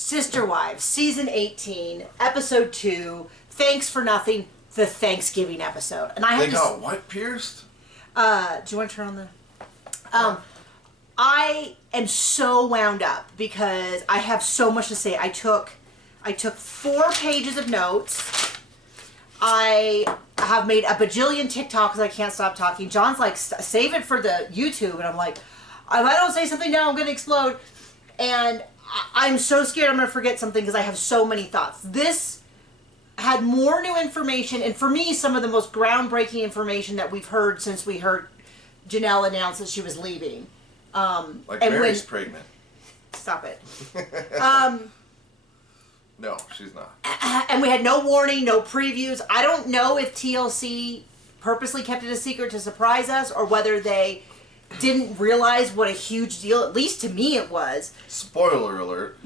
Sister Wives, Season 18, Episode 2, Thanks for Nothing, the Thanksgiving episode. And I have They got what pierced? do you want to turn on the... I am so wound up because I have so much to say. I took 4 pages of notes. I have made a bajillion TikToks. I can't stop talking. John's like, save it for the YouTube. And I'm like, if I don't say something now, I'm going to explode. And I'm so scared I'm going to forget something because I have so many thoughts. This had more new information, and for me, some of the most groundbreaking information that we've heard since we heard Janelle announce that she was leaving. Like Mary's pregnant. Stop it. No, she's not. And we had no warning, no previews. I don't know if TLC purposely kept it a secret to surprise us or whether they didn't realize what a huge deal, at least to me it was. Spoiler alert.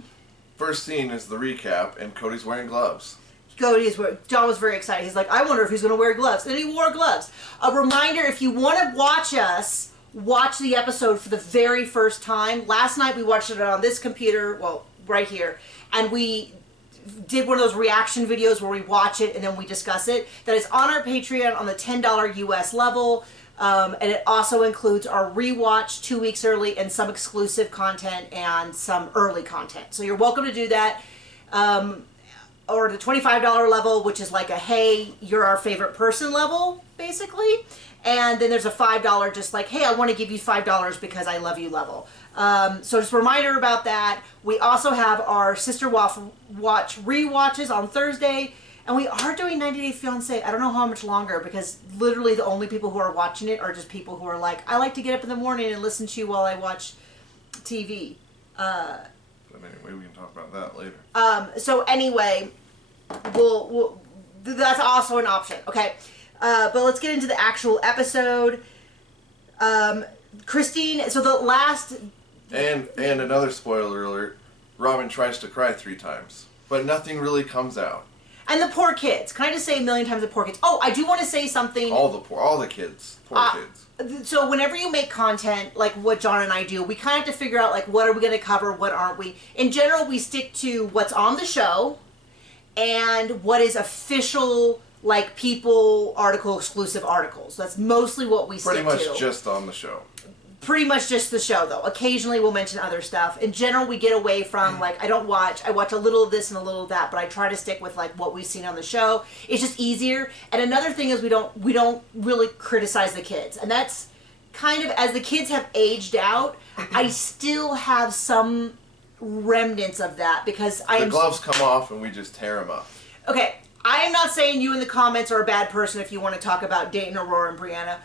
First scene is the recap and Cody's wearing gloves. John was very excited. He's like, I wonder if he's going to wear gloves. And he wore gloves. A reminder, if you want to watch us, watch the episode for the very first time. Last night we watched it on this computer, well, right here, and we did one of those reaction videos where we watch it and then we discuss it. That is on our Patreon on the $10 US level. And it also includes our rewatch 2 weeks early and some exclusive content and some early content. So you're welcome to do that. Or the $25 level, which is like a, hey, you're our favorite person level, basically. And then there's a $5 just like, hey, I want to give you $5 because I love you level. So just a reminder about that. We also have our Sister Watch rewatches on Thursday. And we are doing 90 Day Fiancé. I don't know how much longer because literally the only people who are watching it are just people who are like, I like to get up in the morning and listen to you while I watch TV. But anyway, we can talk about that later. So anyway, we'll that's also an option. Okay. But let's get into the actual episode. Christine, so the last... And another spoiler alert, Robin tries to cry 3 times, but nothing really comes out. And the poor kids. Can I just say a million times the poor kids? Oh, I do want to say something. All the kids. Poor kids. So whenever you make content, like what John and I do, we kind of have to figure out, like, what are we going to cover, what aren't we? In general, we stick to what's on the show and what is official, like, People article, exclusive articles. That's mostly what we stick to. Pretty much just on the show. Pretty much just the show, though. Occasionally we'll mention other stuff. In general, we get away from, like, I watch a little of this and a little of that, but I try to stick with, like, what we've seen on the show. It's just easier. And another thing is we don't really criticize the kids. And that's kind of, as the kids have aged out, I still have some remnants of that because the gloves come off and we just tear them up. Okay, I am not saying you in the comments are a bad person if you want to talk about Dayton, Aurora, and Brianna.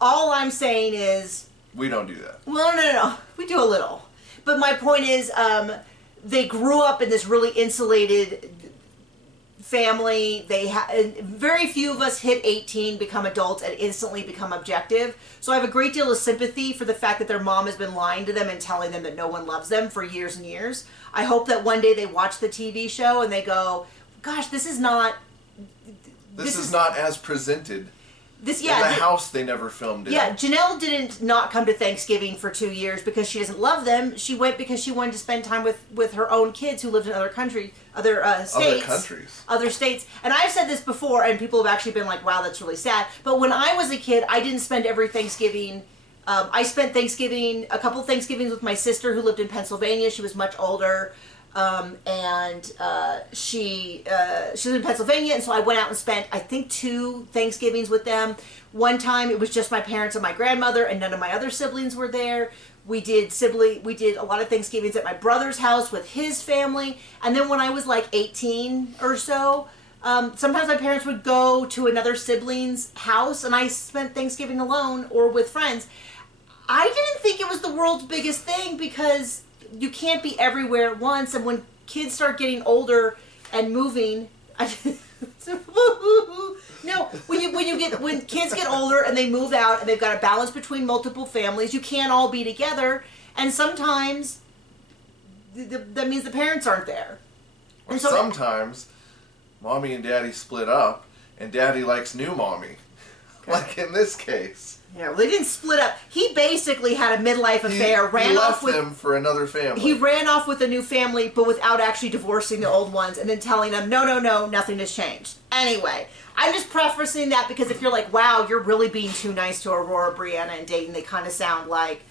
All I'm saying is... We don't do that. Well, no. We do a little. But my point is, they grew up in this really insulated family. Very few of us hit 18, become adults, and instantly become objective. So I have a great deal of sympathy for the fact that their mom has been lying to them and telling them that no one loves them for years and years. I hope that one day they watch the TV show and they go, gosh, this is not... This is not as presented. In the house they never filmed it. Yeah, Janelle didn't not come to Thanksgiving for 2 years because she doesn't love them. She went because she wanted to spend time with her own kids who lived in other states. Other states. And I've said this before, and people have actually been like, wow, that's really sad. But when I was a kid, I didn't spend every Thanksgiving... I spent a couple Thanksgivings with my sister who lived in Pennsylvania. She was much older. She lived in Pennsylvania, and so I went out and spent, I think, 2 Thanksgivings with them. One time it was just my parents and my grandmother, and none of my other siblings were there. We did a lot of Thanksgivings at my brother's house with his family, and then when I was like 18 or so, sometimes my parents would go to another sibling's house, and I spent Thanksgiving alone or with friends. I didn't think it was the world's biggest thing because you can't be everywhere at once, and when kids start getting older and moving, when kids get older and they move out and they've got a balance between multiple families, you can't all be together, and sometimes that means the parents aren't there. And so sometimes mommy and daddy split up, and daddy likes new mommy, like in this case. Yeah, well, they didn't split up. He basically had a midlife affair, he left them for another family. He ran off with a new family, but without actually divorcing the old ones, and then telling them, no, nothing has changed. Anyway, I'm just prefacing that because if you're like, wow, you're really being too nice to Aurora, Brianna, and Dayton, they kind of sound like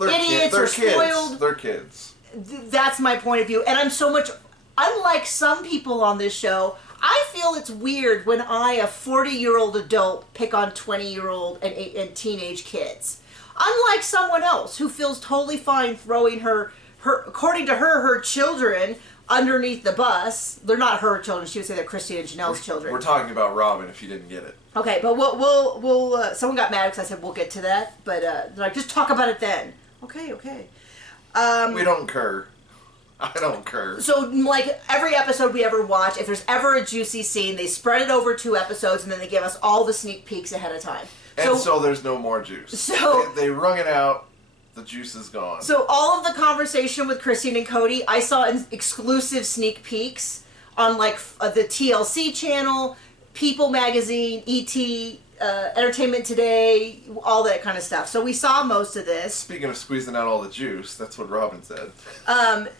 idiots or spoiled. They're kids. That's my point of view, and I'm so much, unlike some people on this show, I feel it's weird when I, a 40-year-old adult, pick on 20-year-old and teenage kids. Unlike someone else who feels totally fine throwing her according to her children underneath the bus. They're not her children. She would say they're Christine and Janelle's children. We're talking about Robin, if you didn't get it. Okay, but we'll someone got mad because I said we'll get to that, but they're like, just talk about it then. Okay. We don't care. I don't care. So, like, every episode we ever watch, if there's ever a juicy scene, they spread it over 2 episodes, and then they give us all the sneak peeks ahead of time. And so there's no more juice. So they wrung it out. The juice is gone. So all of the conversation with Christine and Cody, I saw in exclusive sneak peeks on, like, the TLC channel, People Magazine, ET, Entertainment Today, all that kind of stuff. So we saw most of this. Speaking of squeezing out all the juice, that's what Robin said.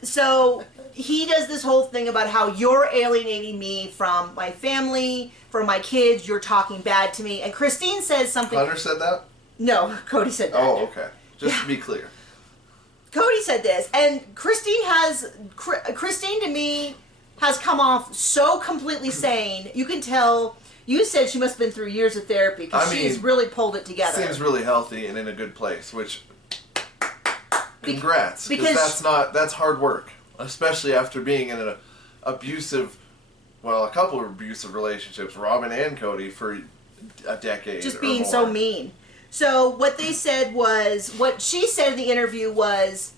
So he does this whole thing about how you're alienating me from my family, from my kids, you're talking bad to me. And Christine says something... Hunter said that? No, Cody said that. Oh, okay. Just to be clear. Cody said this, and Christine to me has come off so completely sane. You can tell... You said she must have been through years of therapy because she's really pulled it together. Seems really healthy and in a good place, which congrats, because that's hard work, especially after being in an abusive, well, a couple of abusive relationships, Robin and Cody, for a decade. Just being so mean. So what they said was, what she said in the interview was,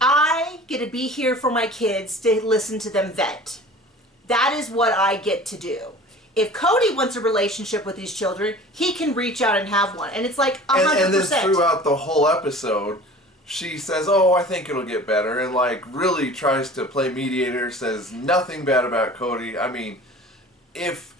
I get to be here for my kids to listen to them vent. That is what I get to do. If Cody wants a relationship with these children, he can reach out and have one. And it's like 100%. And then throughout the whole episode, she says, oh, I think it'll get better. And, like, really tries to play mediator, says nothing bad about Cody. I mean, if,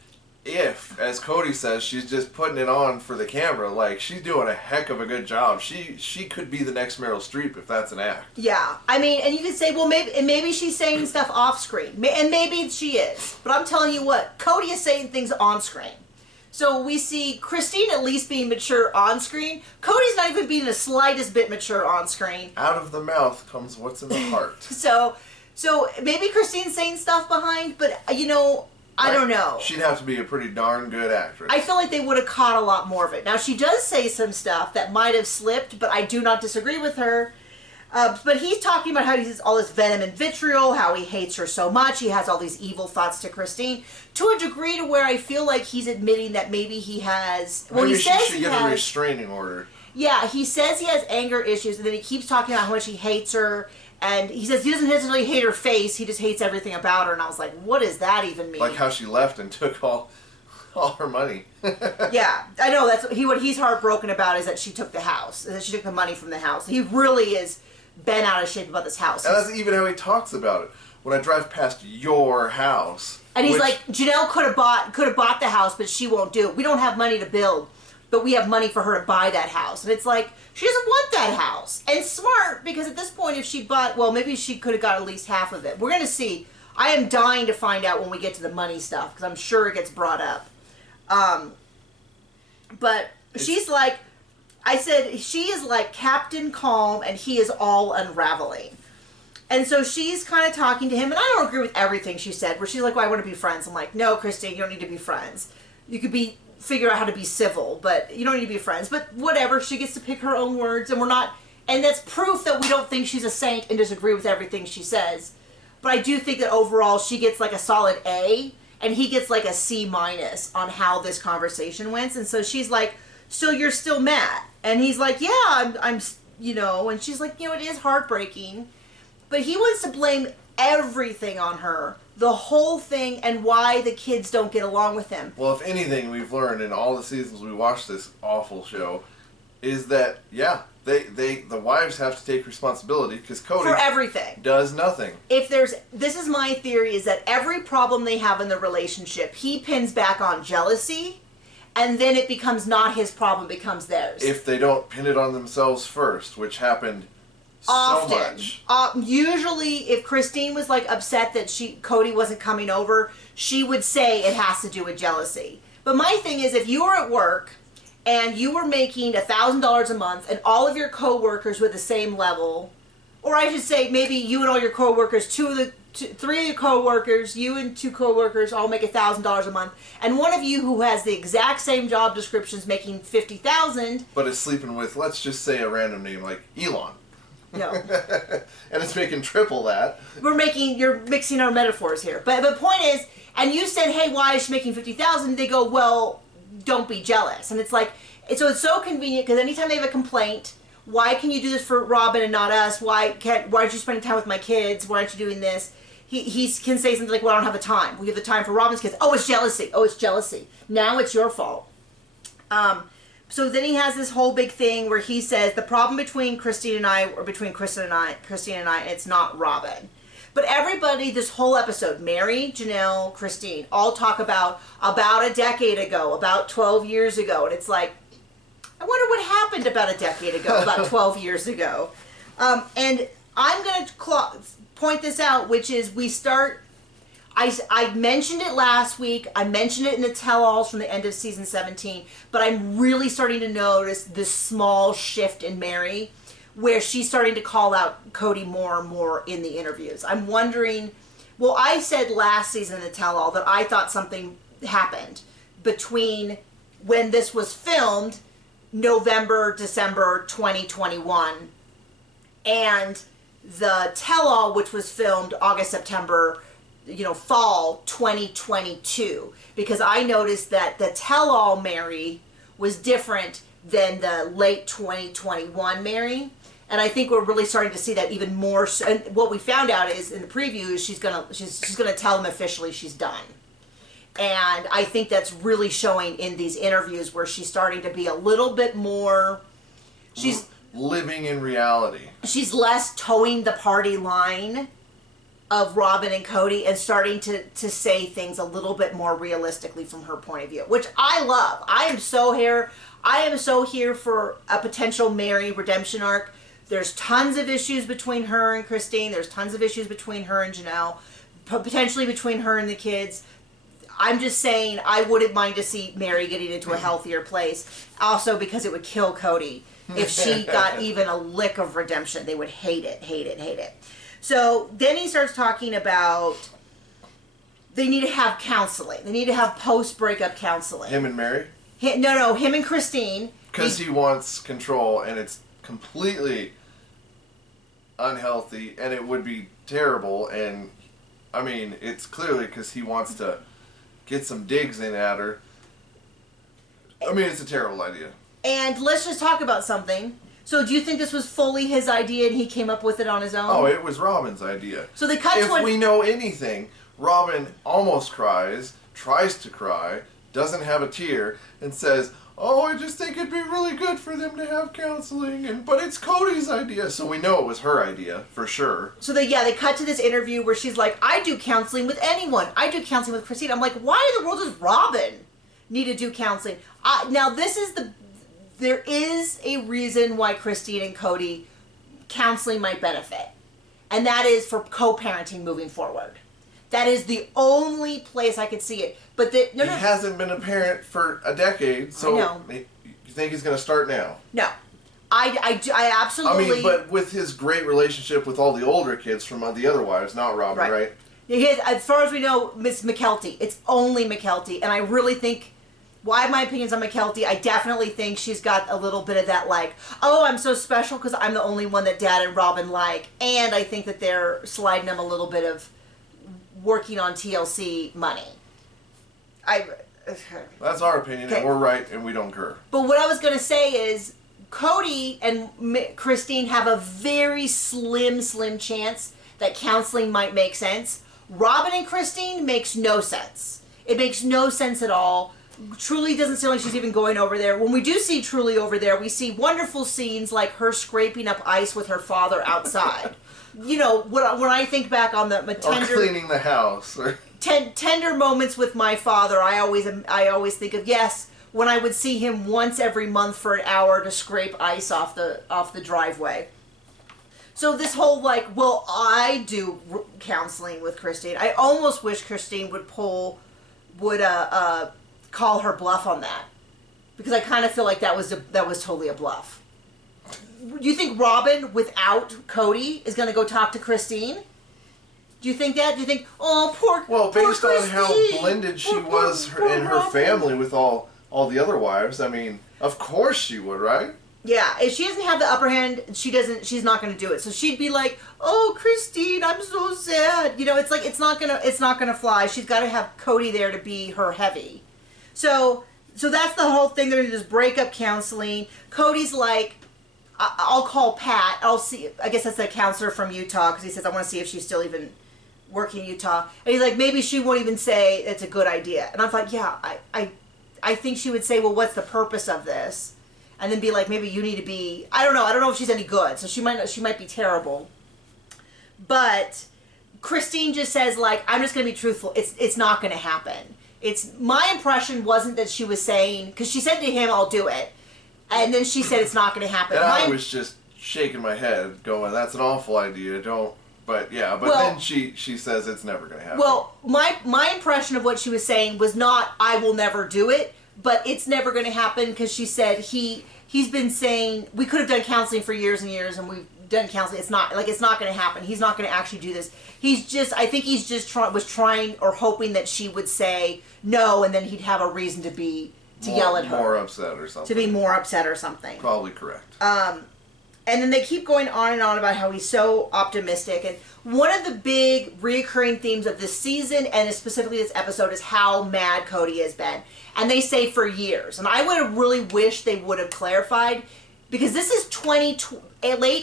as Cody says, she's just putting it on for the camera, like, she's doing a heck of a good job. She could be the next Meryl Streep if that's an act. Yeah. I mean, and you could say, well, maybe she's saying stuff off screen. And maybe she is. But I'm telling you what, Cody is saying things on screen. So we see Christine at least being mature on screen. Cody's not even being the slightest bit mature on screen. Out of the mouth comes what's in the heart. So maybe Christine's saying stuff behind, but, you know... I don't know. She'd have to be a pretty darn good actress. I feel like they would have caught a lot more of it. Now, she does say some stuff that might have slipped, but I do not disagree with her. But he's talking about how he has all this venom and vitriol, how he hates her so much. He has all these evil thoughts to Christine, to a degree to where I feel like he's admitting that maybe he has... Well, maybe he says she should get a restraining order. Yeah, he says he has anger issues, and then he keeps talking about how much he hates her. And he says he doesn't necessarily hate her face, he just hates everything about her. And I was like, what does that even mean? Like how she left and took all her money. Yeah, I know. That's what he's heartbroken about, is that she took the house. That she took the money from the house. He really is bent out of shape about this house. And that's even how he talks about it. When I drive past your house. And he's like, Janelle could have bought the house, but she won't do it. We don't have money to build, but we have money for her to buy that house. And it's like, she doesn't want that house. And smart, because at this point, if she bought, well, maybe she could have got at least half of it. We're going to see. I am dying to find out when we get to the money stuff, because I'm sure it gets brought up. But she's like, I said, she is like Captain Calm, and he is all unraveling. And so she's kind of talking to him, and I don't agree with everything she said, where she's like, well, I want to be friends. I'm like, no, Christine, you don't need to be friends. You could figure out how to be civil, but you don't need to be friends. But whatever, she gets to pick her own words, and we're not, and that's proof that we don't think she's a saint and disagree with everything she says. But I do think that overall she gets like a solid A, and he gets like a C- on how this conversation went. And so she's like, so you're still mad? And he's like, yeah, I'm you know, and she's like, you know, it is heartbreaking. But he wants to blame everything on her. The whole thing, and why the kids don't get along with him. Well, if anything we've learned in all the seasons we watched this awful show is that, yeah, the wives have to take responsibility, because Cody for everything does nothing. This is my theory, is that every problem they have in the relationship, he pins back on jealousy and then it becomes not his problem, becomes theirs. If they don't pin it on themselves first, which happened Often. so much. Usually, if Christine was like upset that Cody wasn't coming over, she would say it has to do with jealousy. But my thing is, if you were at work and you were making $1,000 a month, and all of your coworkers were the same level, or I should say, maybe you and all your coworkers, three of your coworkers, you and two coworkers all make $1,000 a month, and one of you who has the exact same job descriptions making $50,000, but is sleeping with, let's just say a random name like Elon. No. And it's making triple that. You're mixing our metaphors here. But the point is, and you said, hey, why is she making $50,000? They go, well, don't be jealous. And it's like, so it's so convenient because anytime they have a complaint, why can you do this for Robin and not us? Why aren't you spending time with my kids? Why aren't you doing this? He can say something like, well, I don't have the time. We have the time for Robin's kids. Oh, it's jealousy. Oh, it's jealousy. Now it's your fault. So then he has this whole big thing where he says the problem between Christine and I, or between Christine and I, it's not Robin. But everybody, this whole episode, Mary, Janelle, Christine, all talk about a decade ago, about 12 years ago. And it's like, I wonder what happened about a decade ago, about 12 years ago. And I'm going to point this out, which is I mentioned it last week. I mentioned it in the tell-alls from the end of season 17. But I'm really starting to notice this small shift in Mary where she's starting to call out Cody more and more in the interviews. I'm wondering, well, I said last season in the tell-all that I thought something happened between when this was filmed, November, December 2021, and the tell-all, which was filmed August, September, fall 2022, because I noticed that the tell-all Mary was different than the late 2021 Mary, and I think we're really starting to see that even more. And what we found out is in the previews she's gonna tell them officially she's done, and I think that's really showing in these interviews where she's starting to be a little bit more. She's living in reality. She's less towing the party line of Robin and Cody and starting to say things a little bit more realistically from her point of view, which I love. I am so here for a potential Mary redemption arc. There's tons of issues between her and Christine. There's tons of issues between her and Janelle, potentially between her and the kids. I'm just saying I wouldn't mind to see Mary getting into a healthier place. Also because it would kill Cody if she got even a lick of redemption. They would hate it, hate it, hate it. So then he starts talking about they need to have counseling. They need to have post-breakup counseling. Him and Mary? Him and Christine. Because he wants control, and it's completely unhealthy, and it would be terrible. And, I mean, it's clearly because he wants to get some digs in at her. I mean, it's a terrible idea. And let's just talk about something. So do you think this was fully his idea and he came up with it on his own? Oh, it was Robin's idea. So they cut if we know anything, Robin almost cries, tries to cry, doesn't have a tear, and says, oh, I just think it'd be really good for them to have counseling, but it's Cody's idea. So we know it was her idea, for sure. So they cut to this interview where she's like, I do counseling with anyone. I do counseling with Christine. I'm like, why in the world does Robin need to do counseling? Now, there is a reason why Christine and Cody counseling might benefit. And that is for co-parenting moving forward. That is the only place I could see it. But he hasn't been a parent for a decade, so you think he's going to start now? No. I absolutely... I mean, but with his great relationship with all the older kids from the other wives, not Robin, right? As far as we know, Miss McKelty. It's only McKelty. And I really think... Why my opinion's on McKelty, I definitely think she's got a little bit of that, like, oh, I'm so special because I'm the only one that Dad and Robin like. And I think that they're sliding him a little bit of working on TLC money. That's our opinion, and we're right, and we don't care. But what I was going to say is Cody and Christine have a very slim chance that counseling might make sense. Robin and Christine makes no sense. It makes no sense at all. Truly doesn't seem like she's even going over there. When we do see Truly over there, we see wonderful scenes like her scraping up ice with her father outside. When I think back on the tender... Or cleaning the house. Tender moments with my father, I always think of, yes, when I would see him once every month for an hour to scrape ice off the driveway. So this whole like, well, I do counseling with Christine. I almost wish Christine would call her bluff on that, because I kind of feel like that was totally a bluff. Do you think Robin, without Cody, is going to go talk to Christine? Do you think that? Do you think, oh, poor Well, based poor on how Christine. blended she Poor was in her Robin. family with all the other wives, I mean, of course she would, right? Yeah, if she doesn't have the upper hand, she's not going to do it. So she'd be like, "Oh, Christine, I'm so sad." You know, it's like it's not going to fly. She's got to have Cody there to be her heavy. So that's the whole thing. They're going to just break up counseling. Cody's like, I'll call Pat. I'll see. I guess that's the counselor from Utah, because he says, I want to see if she's still even working in Utah. And he's like, maybe she won't even say it's a good idea. And I'm like, yeah, I think she would say, well, what's the purpose of this? And then be like, maybe you need to be, I don't know if she's any good. So she might be terrible. But Christine just says, like, I'm just going to be truthful. It's not going to happen. My impression wasn't that she was saying, because she said to him, I'll do it. And then she said it's not going to happen. And I was just shaking my head, going, "That's an awful idea. Don't." But yeah, then she says it's never going to happen. Well, my impression of what she was saying was not, I will never do it, but it's never going to happen, because she said he's been saying, we could have done counseling for years and years, and we've done counseling. It's not going to happen. He's not going to actually do this. I think he's just was trying or hoping that she would say no, and then he'd have a reason to yell at her. More upset or something. To be more upset or something. Probably correct. And then they keep going on and on about how he's so optimistic. And one of the big reoccurring themes of this season, and specifically this episode, is how mad Cody has been. And they say for years. And I would have really wished they would have clarified, because this is late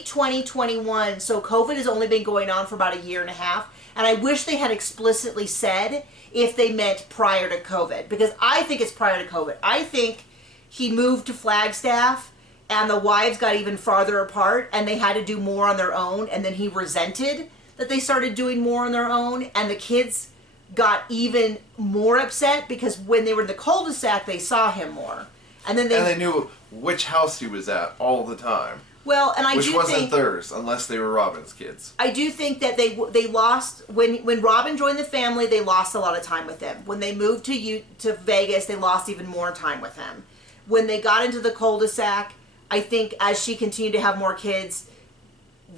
2021, so COVID has only been going on for about a year and a half. And I wish they had explicitly said if they meant prior to COVID, because I think it's prior to COVID. I think he moved to Flagstaff, and the wives got even farther apart, and they had to do more on their own, and then he resented that they started doing more on their own, and the kids got even more upset, because when they were in the cul-de-sac, they saw him more. And then they knew which house he was at all the time. Well, and which wasn't theirs, unless they were Robin's kids. I do think that they lost, when Robin joined the family, they lost a lot of time with him. When they moved to Vegas, they lost even more time with him. When they got into the cul-de-sac, I think as she continued to have more kids,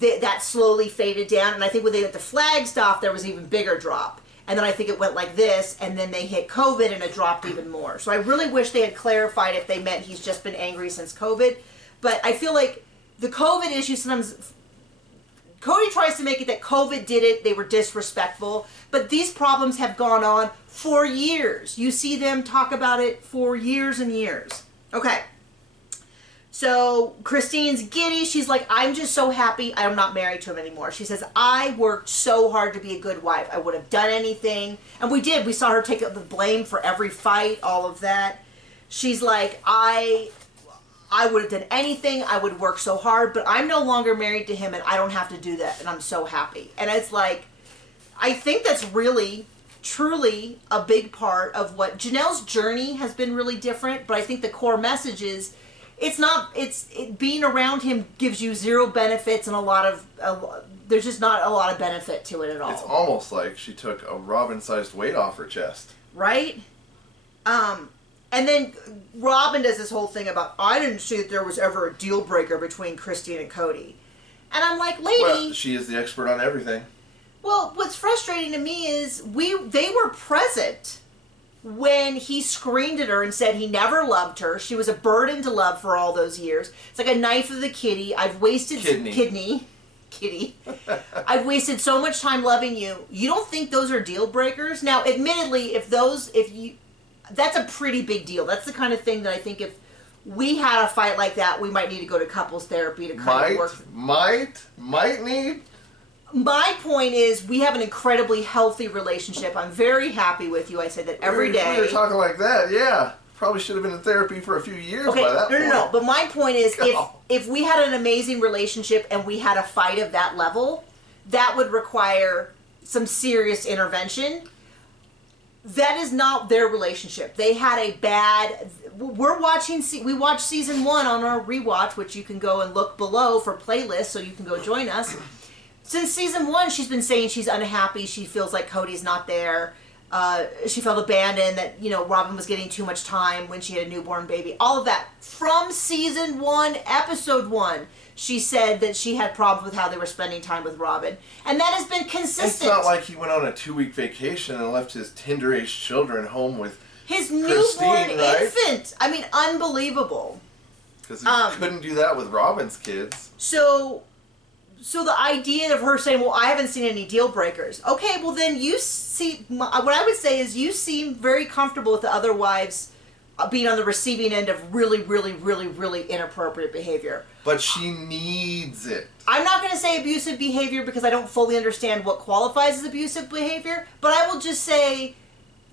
that slowly faded down. And I think when they went to Flagstaff, there was an even bigger drop. And then I think it went like this, and then they hit COVID, and it dropped even more. So I really wish they had clarified if they meant he's just been angry since COVID. But I feel like the COVID issue, sometimes Cody tries to make it that COVID did it, they were disrespectful. But these problems have gone on for years. You see them talk about it for years and years. Okay. So Christine's giddy. She's like, I'm just so happy I'm not married to him anymore. She says, I worked so hard to be a good wife. I would have done anything. And we did. We saw her take up the blame for every fight, all of that. She's like, I would have done anything. I would work so hard, but I'm no longer married to him, and I don't have to do that, and I'm so happy. And it's like, I think that's really, truly a big part of what Janelle's journey has been really different, but I think the core message is, being around him gives you zero benefits, and there's just not a lot of benefit to it at all. It's almost like she took a Robin-sized weight off her chest. Right? And then Robin does this whole thing about, I didn't see that there was ever a deal breaker between Christine and Cody. And I'm like, lady. Well, she is the expert on everything. Well, what's frustrating to me is they were present when he screamed at her and said he never loved her. She was a burden to love for all those years. It's like a knife of the kitty. I've wasted kitty. I've wasted so much time loving you. You don't think those are deal breakers? Now, admittedly, that's a pretty big deal. That's the kind of thing that I think if we had a fight like that, we might need to go to couples therapy to kind of work. Might need. My point is, we have an incredibly healthy relationship. I'm very happy with you. I say that every day. We were talking like that, yeah. Probably should have been in therapy for a few years by that point. No. But my point is, if we had an amazing relationship and we had a fight of that level, that would require some serious intervention. That is not their relationship. They had a bad we're watching. We watched season 1 on our rewatch, which you can go and look below for playlists, so you can go join us. Since season 1, she's been saying she's unhappy. She feels like Cody's not there. She felt abandoned. That Robin was getting too much time when she had a newborn baby. All of that from season 1, episode 1. She said that she had problems with how they were spending time with Robin, and that has been consistent. It's not like he went on a 2-week vacation and left his tender-aged children home with his newborn infant. I mean, unbelievable. Because he couldn't do that with Robin's kids. So the idea of her saying, well, I haven't seen any deal breakers. Okay, well then you see, what I would say is you seem very comfortable with the other wives being on the receiving end of really, really, really, really inappropriate behavior. But she needs it. I'm not going to say abusive behavior because I don't fully understand what qualifies as abusive behavior, but I will just say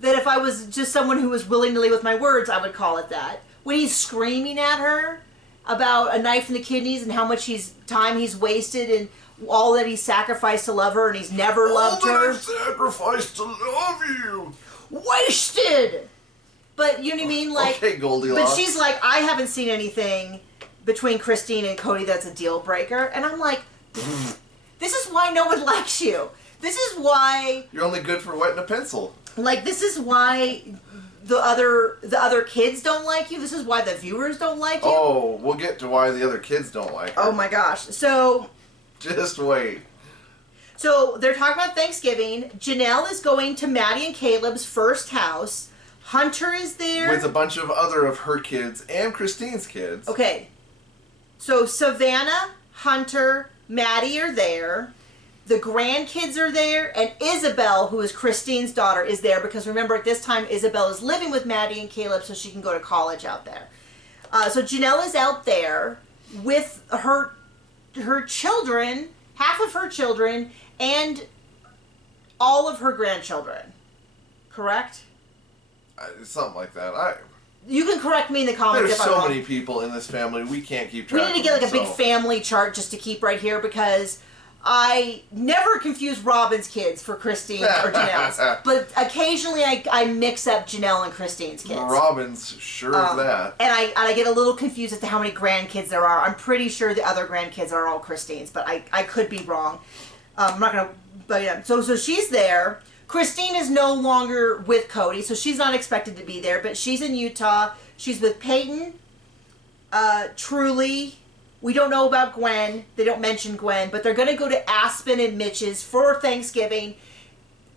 that if I was just someone who was willing to lead with my words, I would call it that. When he's screaming at her about a knife in the kidneys and how much time he's wasted and all that he's sacrificed to love her and he's never loved her. All that I've sacrificed to love you. Wasted! But you know what I mean? Like, okay, Goldilocks. But she's like, I haven't seen anything between Christine and Cody that's a deal breaker. And I'm like, this is why no one likes you. This is why... You're only good for wetting a pencil. Like, this is why the other kids don't like you. This is why the viewers don't like you. Oh, we'll get to why the other kids don't like her. Oh my gosh. So... Just wait. So, they're talking about Thanksgiving. Janelle is going to Maddie and Caleb's first house. Hunter is there. With a bunch of other of her kids and Christine's kids. Okay. So, Savannah, Hunter, Maddie are there. The grandkids are there. And Isabel, who is Christine's daughter, is there. Because remember, at this time, Isabel is living with Maddie and Caleb so she can go to college out there. So, Janelle is out there with her children, half of her children, and all of her grandchildren. Correct? Something like that. You can correct me in the comments There's if I'm wrong. so many people in this family, we can't keep track. We need to get like a big family chart just to keep right here because I never confuse Robin's kids for Christine or Janelle's. But occasionally I mix up Janelle and Christine's kids. Robin's sure of that. And I get a little confused as to how many grandkids there are. I'm pretty sure the other grandkids are all Christine's, but I could be wrong. I'm not going to... But yeah, so she's there. Christine is no longer with Cody, so she's not expected to be there, but she's in Utah. She's with Peyton, Truly. We don't know about Gwen. They don't mention Gwen, but they're going to go to Aspen and Mitch's for Thanksgiving.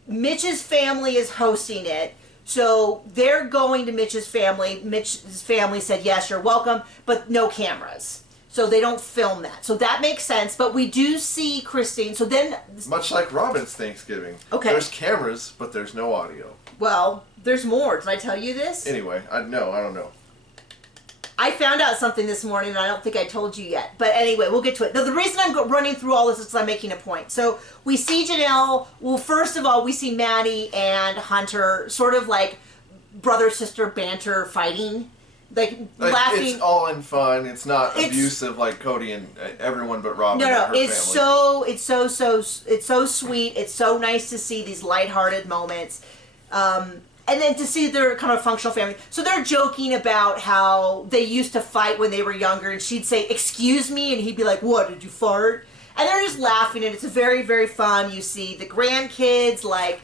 Mitch's family is hosting it, so they're going to Mitch's family. Mitch's family said, yes, you're welcome, but no cameras. So they don't film that. So that makes sense. But we do see Christine. So then... Much like Robin's Thanksgiving. Okay. There's cameras, but there's no audio. Well, there's more. Did I tell you this? Anyway, I don't know. I found out something this morning, and I don't think I told you yet. But anyway, we'll get to it. Now, the reason I'm running through all this is because I'm making a point. So we see Janelle. Well, first of all, we see Maddie and Hunter sort of like brother-sister banter fighting. Like laughing. It's all in fun. It's not abusive like Cody and everyone but Robin. No, and her it's family. it's so sweet. It's so nice to see these lighthearted moments, and then to see their kind of functional family. So they're joking about how they used to fight when they were younger, and she'd say, "Excuse me," and he'd be like, "What? Did you fart?" And they're just laughing, and it's very, very fun. You see the grandkids like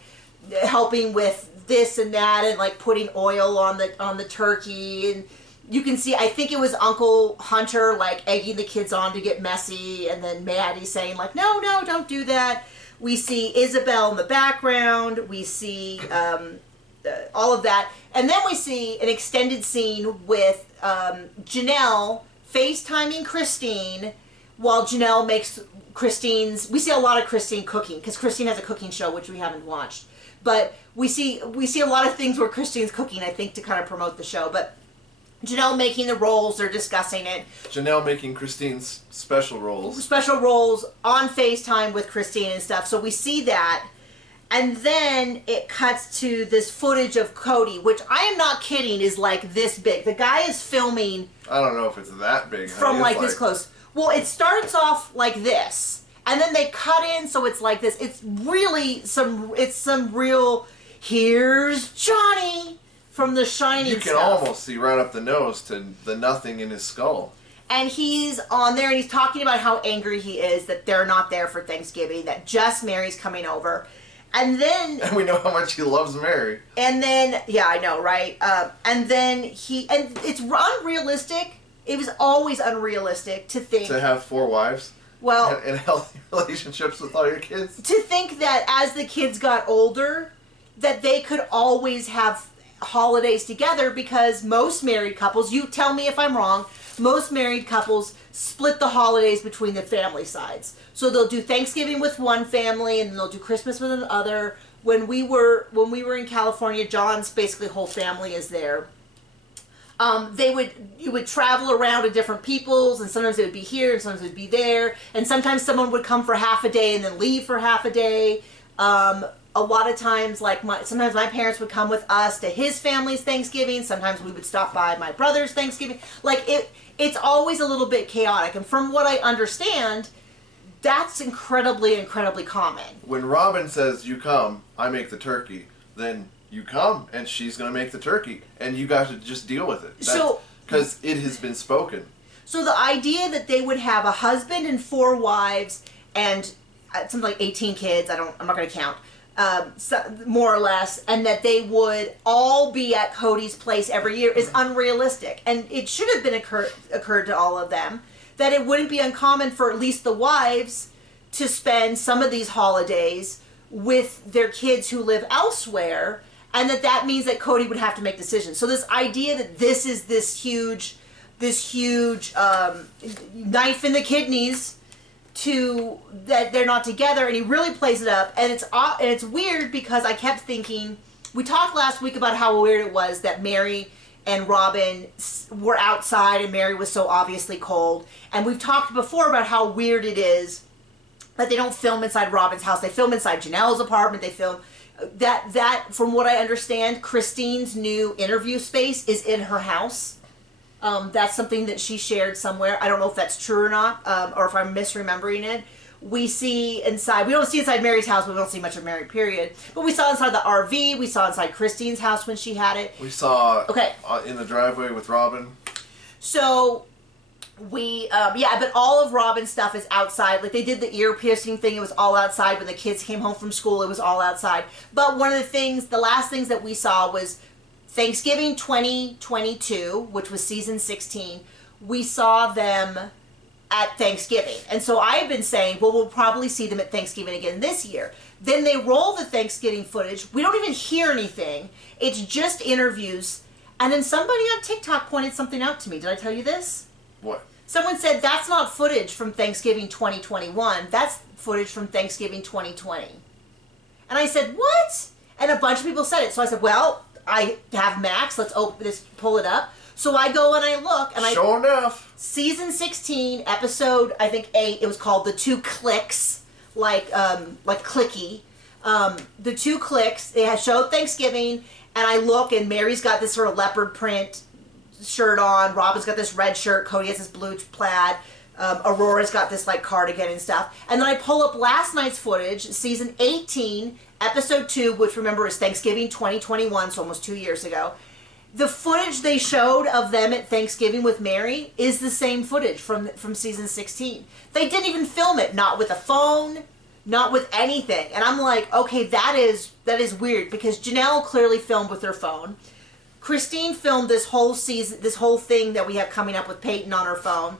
helping with this and that, and like putting oil on the turkey, and you can see, I think it was Uncle Hunter like egging the kids on to get messy, and then Maddie saying like, no, don't do that. We see Isabel in the background. We see all of that, and then we see an extended scene with Janelle FaceTiming Christine while Janelle makes Christine's. We see a lot of Christine cooking because Christine has a cooking show which we haven't watched. But we see a lot of things where Christine's cooking, I think, to kind of promote the show. But Janelle making the rolls, they're discussing it. Janelle making Christine's special rolls. Special rolls on FaceTime with Christine and stuff. So we see that. And then it cuts to this footage of Cody, which I am not kidding is like this big. The guy is filming... I don't know if it's that big. From like this close. Well, it starts off like this. And then they cut in, so it's like this. It's really some real, here's Johnny from the shiny You can stuff. almost see right up the nose to the nothing in his skull. And he's on there and he's talking about how angry he is that they're not there for Thanksgiving, that just Mary's coming over. And then... And we know how much he loves Mary. And then... Yeah, I know, right? And then he... And it's unrealistic. It was always unrealistic to think... To have 4 wives? Well... And healthy relationships with all your kids? To think that as the kids got older, that they could always have holidays together, because most married couples... You tell me if I'm wrong... Most married couples split the holidays between the family sides. So they'll do Thanksgiving with one family and then they'll do Christmas with another. When we were in California, John's basically whole family is there. You would travel around to different people's, and sometimes it would be here and sometimes it would be there. And sometimes someone would come for half a day and then leave for half a day. A lot of times, sometimes my parents would come with us to his family's Thanksgiving. Sometimes we would stop by my brother's Thanksgiving. It's always a little bit chaotic. And from what I understand, that's incredibly, incredibly common. When Robin says, you come, I make the turkey, then you come and she's going to make the turkey. And you got to just deal with it. Because it has been spoken. So the idea that they would have a husband and 4 wives and something like 18 kids, I'm not going to count, more or less, and that they would all be at Cody's place every year is unrealistic. And it should have been occurred to all of them that it wouldn't be uncommon for at least the wives to spend some of these holidays with their kids who live elsewhere, and that means that Cody would have to make decisions. So this idea that this is this huge knife in the kidneys to that they're not together, and he really plays it up, and it's weird because I kept thinking, we talked last week about how weird it was that Mary and Robin were outside and Mary was so obviously cold, and we've talked before about how weird it is that they don't film inside Robin's house. They film inside Janelle's apartment. They film that from what I understand, Christine's new interview space is in her house. That's something that she shared somewhere. I don't know if that's true or not, or if I'm misremembering it. We see inside, we don't see inside Mary's house, we don't see much of Mary, period. But we saw inside the RV, we saw inside Christine's house when she had it. We saw in the driveway with Robin. So, but all of Robin's stuff is outside. Like, they did the ear piercing thing, it was all outside. When the kids came home from school, it was all outside. But one of the last things that we saw was Thanksgiving 2022, which was season 16, we saw them at Thanksgiving. And so I've been saying, well, we'll probably see them at Thanksgiving again this year. Then they roll the Thanksgiving footage. We don't even hear anything. It's just interviews. And then somebody on TikTok pointed something out to me. Did I tell you this? What? Someone said, that's not footage from Thanksgiving 2021. That's footage from Thanksgiving 2020. And I said, what? And a bunch of people said it. So I said, well, I have Max. Let's pull it up. So I go and I look, and sure enough, season 16, episode I think 8. It was called The Two Clicks, like clicky. The Two Clicks. They had showed Thanksgiving, and I look, and Mary's got this sort of leopard print shirt on. Robin's got this red shirt. Cody has this blue plaid. Aurora's got this like cardigan and stuff. And then I pull up last night's footage, season 18. Episode 2, which remember is Thanksgiving 2021, so almost 2 years ago. The footage they showed of them at Thanksgiving with Mary is the same footage from season 16. They didn't even film it, not with a phone, not with anything. And I'm like, okay, that is weird, because Janelle clearly filmed with her phone. Christine filmed this whole season, this whole thing that we have coming up with Peyton on her phone.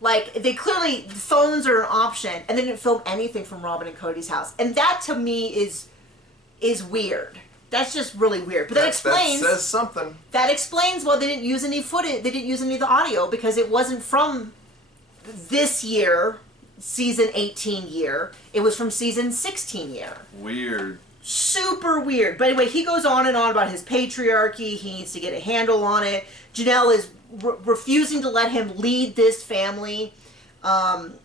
Like, they clearly, phones are an option, and they didn't film anything from Robin and Cody's house. And that, to me, is weird. That's just really weird. But that explains... That says something. That explains why they didn't use any footage, they didn't use any of the audio, because it wasn't from this year, season 18 year. It was from season 16 year. Weird. Super weird. But anyway, he goes on and on about his patriarchy. He needs to get a handle on it. Janelle is refusing to let him lead this family. And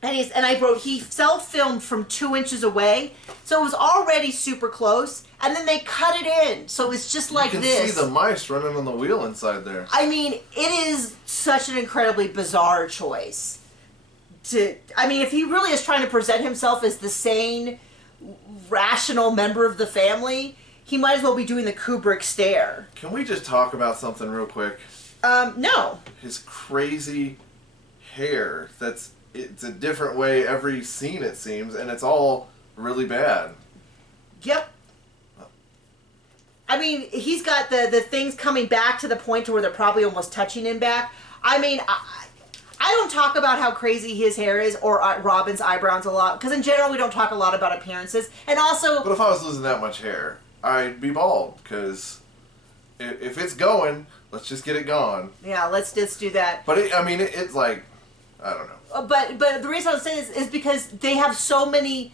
I wrote, he self-filmed from 2 inches away, so it was already super close, and then they cut it in, so it's just like this. You can see the mice running on the wheel inside there. I mean, it is such an incredibly bizarre choice. If he really is trying to present himself as the sane, rational member of the family, he might as well be doing the Kubrick stare. Can we just talk about something real quick? No. His crazy hair. It's a different way every scene, it seems, and it's all really bad. Yep. I mean, he's got the things coming back to the point to where they're probably almost touching him back. I mean, I don't talk about how crazy his hair is or Robin's eyebrows a lot, because in general we don't talk a lot about appearances. And also... But if I was losing that much hair, I'd be bald, because if it's going, let's just get it gone. Yeah, let's just do that. But it's like, I don't know. But the reason I was saying this is because they have so many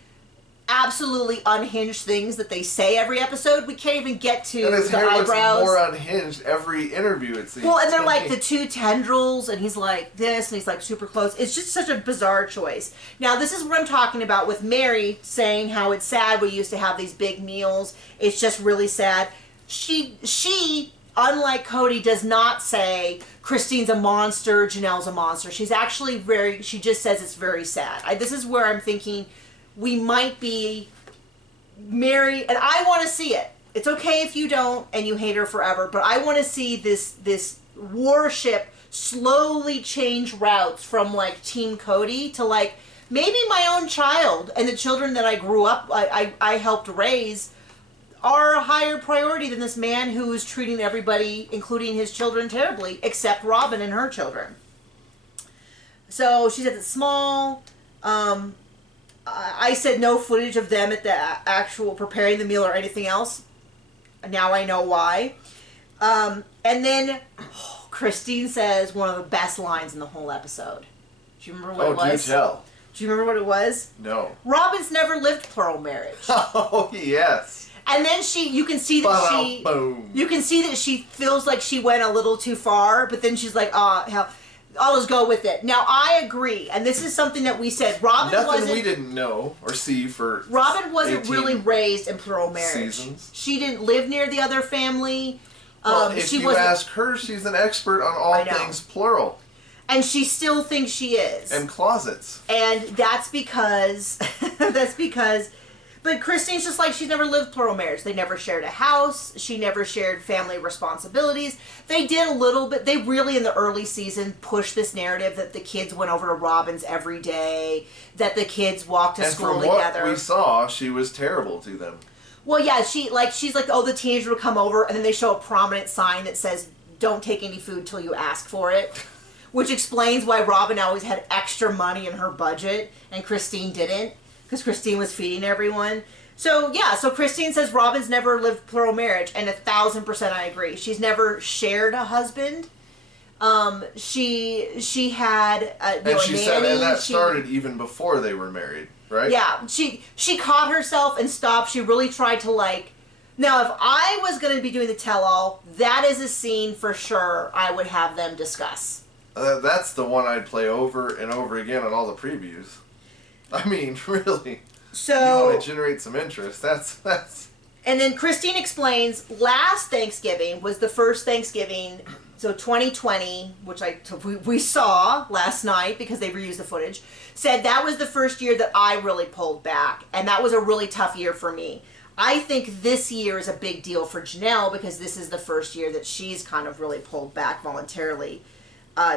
absolutely unhinged things that they say every episode. We can't even get to and his the hair eyebrows. Looks more unhinged every interview, it seems. Well, and they're like the two tendrils, and he's like this, and he's like super close. It's just such a bizarre choice. Now, this is what I'm talking about with Mary saying how it's sad we used to have these big meals. It's just really sad. She, unlike Cody, does not say Christine's a monster, Janelle's a monster. She's actually she just says it's very sad. This is where I'm thinking we might be Mary, and I want to see it. It's okay if you don't and you hate her forever, but I want to see this warship slowly change routes from like Team Cody to like maybe my own child and the children that I grew up, I helped raise, are a higher priority than this man who is treating everybody, including his children, terribly, except Robin and her children. So she says it's small. I said no footage of them at the actual preparing the meal or anything else. Now I know why. And then Christine says one of the best lines in the whole episode. Do you remember what it was? Do tell. Do you remember what it was? No. Robin's never lived plural marriage. Oh, yes. And then you can see that she feels like she went a little too far, but then she's like, oh, hell, I'll just go with it. Now, I agree, and this is something that we said. Nothing we didn't know or see for Robin wasn't really raised in plural marriage. Seasons. She didn't live near the other family. Well, if you ask her, she's an expert on all things plural. And she still thinks she is. And closets. And that's because... But Christine's just like, she's never lived plural marriage. They never shared a house. She never shared family responsibilities. They did a little bit. They really, in the early season, pushed this narrative that the kids went over to Robin's every day, that the kids walked to school together. And from what we saw, she was terrible to them. Well, yeah, she's like, oh, the teenager would come over, and then they show a prominent sign that says, don't take any food till you ask for it. Which explains why Robin always had extra money in her budget, and Christine didn't. Because Christine was feeding everyone. So, yeah, so Christine says Robin's never lived plural marriage, and 1,000% I agree. She's never shared a husband. She had a nanny. And that started even before they were married, right? Yeah, she caught herself and stopped. She really tried to, like... Now, if I was going to be doing the tell-all, that is a scene for sure I would have them discuss. That's the one I'd play over and over again on all the previews. I mean, really. So you want to generate some interest. That's. And then Christine explains last Thanksgiving was the first Thanksgiving, so 2020, which we saw last night because they reused the footage, said that was the first year that I really pulled back, and that was a really tough year for me. I think this year is a big deal for Janelle because this is the first year that she's kind of really pulled back voluntarily.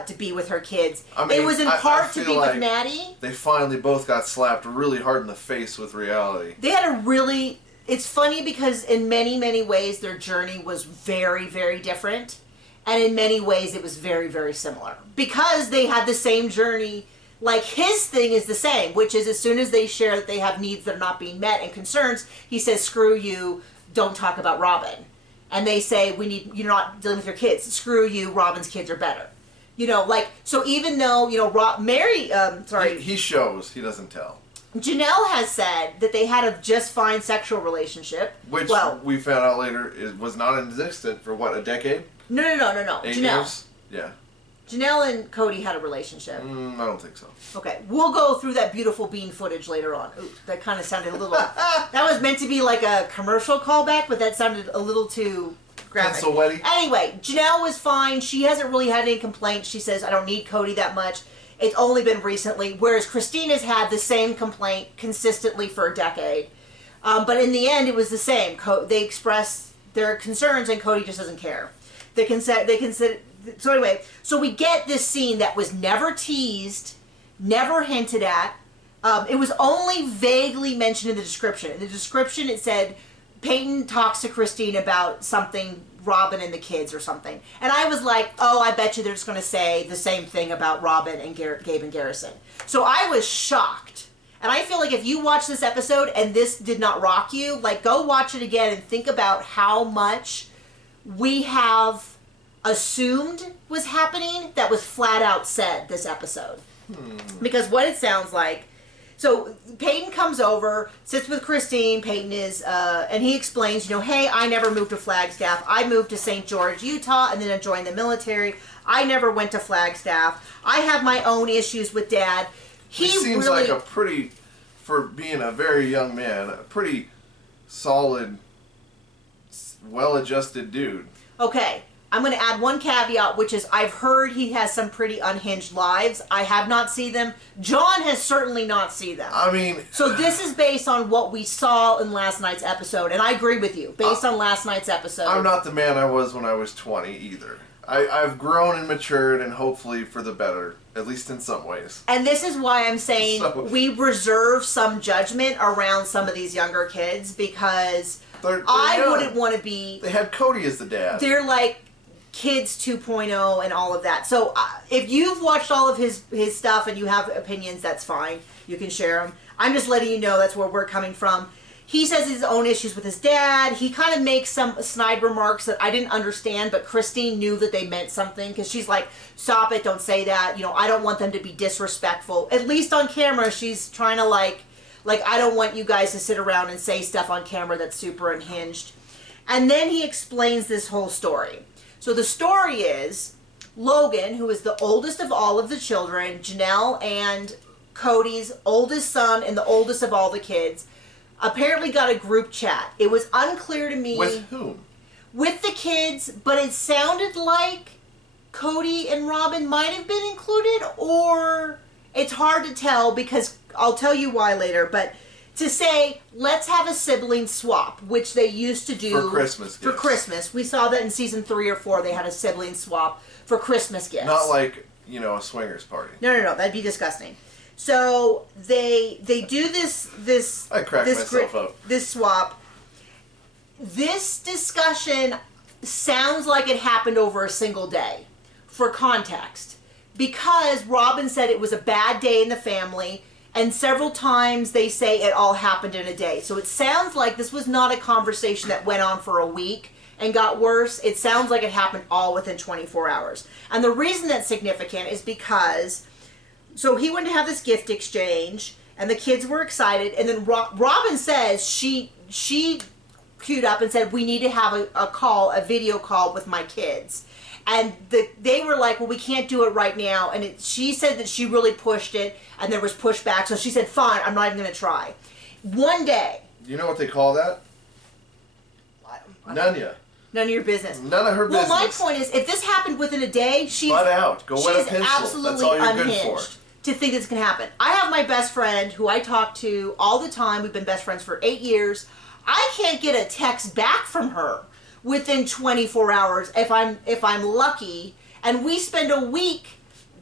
To be with her kids. I mean, it was in part to be with Maddie. They finally both got slapped really hard in the face with reality. They had a really... It's funny because in many, many ways their journey was very, very different. And in many ways it was very, very similar. Because they had the same journey. Like, his thing is the same, which is as soon as they share that they have needs that are not being met and concerns, he says, screw you, don't talk about Robin. And they say, you're not dealing with your kids. Screw you, Robin's kids are better. You know, like, so even though, He shows, he doesn't tell. Janelle has said that they had a just fine sexual relationship. Which we found out later was non-existent for, what, a decade? No. 8 Janelle. years? Yeah. Janelle and Cody had a relationship. I don't think so. Okay, we'll go through that beautiful bean footage later on. Ooh, that kind of sounded a little... That was meant to be like a commercial callback, but that sounded a little too... graphic. Anyway, Janelle was fine. She hasn't really had any complaints. She says, I don't need Cody that much. It's only been recently. Whereas Christina's had the same complaint consistently for a decade. But in the end, it was the same. They express their concerns, and Cody just doesn't care. They consider. So anyway, so we get this scene that was never teased, never hinted at. It was only vaguely mentioned in the description. In the description, it said Peyton talks to Christine about something, Robin and the kids or something. And I was like, oh, I bet you they're just going to say the same thing about Robin and Gabe and Garrison. So I was shocked. And I feel like if you watch this episode and this did not rock you, like, go watch it again and think about how much we have assumed was happening that was flat out said this episode. Because what it sounds like, so Peyton comes over, sits with Christine. Peyton is, and he explains, hey, I never moved to Flagstaff. I moved to St. George, Utah, and then I joined the military. I never went to Flagstaff. I have my own issues with Dad. He seems like a pretty, for being a very young man, a pretty solid, well-adjusted dude. Okay. I'm going to add one caveat, which is I've heard he has some pretty unhinged lives. I have not seen them. John has certainly not seen them. I mean... So this is based on what we saw in last night's episode, and I agree with you. Based on last night's episode... I'm not the man I was when I was 20 either. I've grown and matured, and hopefully for the better, at least in some ways. And this is why I'm saying we reserve some judgment around some of these younger kids, because they're I young. wouldn't want to be... They had Cody as the dad. They're like... Kids 2.0 and all of that. So if you've watched all of his stuff and you have opinions, that's fine. You can share them. I'm just letting you know that's where we're coming from. He says his own issues with his dad. He kind of makes some snide remarks that I didn't understand, but Christine knew that they meant something, because she's like, stop it, don't say that. I don't want them to be disrespectful. At least on camera, she's trying to like I don't want you guys to sit around and say stuff on camera that's super unhinged. And then he explains this whole story. So the story is, Logan, who is the oldest of all of the children, Janelle and Cody's oldest son and the oldest of all the kids, apparently got a group chat. It was unclear to me. With whom? With the kids, but it sounded like Cody and Robin might have been included, or it's hard to tell, because I'll tell you why later, but... To say, let's have a sibling swap, which they used to do for Christmas gifts. For Christmas. We saw that in season 3 or 4. They had a sibling swap for Christmas gifts. Not like, a swingers party. No. That'd be disgusting. So they do this. I cracked myself up. This swap. This discussion sounds like it happened over a single day, for context, because Robin said it was a bad day in the family. And several times they say it all happened in a day. So it sounds like this was not a conversation that went on for a week and got worse. It sounds like it happened all within 24 hours. And the reason that's significant is because, so he went to have this gift exchange, and the kids were excited. And then Robin says she queued up and said, we need to have a video call with my kids. And they were like, well, we can't do it right now. And she said that she really pushed it, and there was pushback. So she said, fine, I'm not even going to try. One day. You know what they call that? None of your business. None of her business. Well, my point is, if this happened within a day, she's butt out. Go wet a pencil. Absolutely That's all you're unhinged good for. To think this can happen. I have my best friend who I talk to all the time. We've been best friends for 8 years. I can't get a text back from her within 24 hours if I'm lucky, and we spend a week.